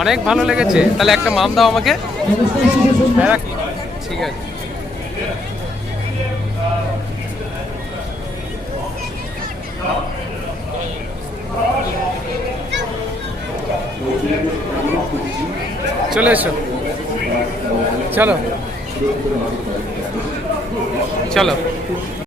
অনেক ভালো লেগেছে। তাহলে একটা মাম দাও আমাকে। রাখি। ঠিক আছে। চলে এসো। চলো। চলো।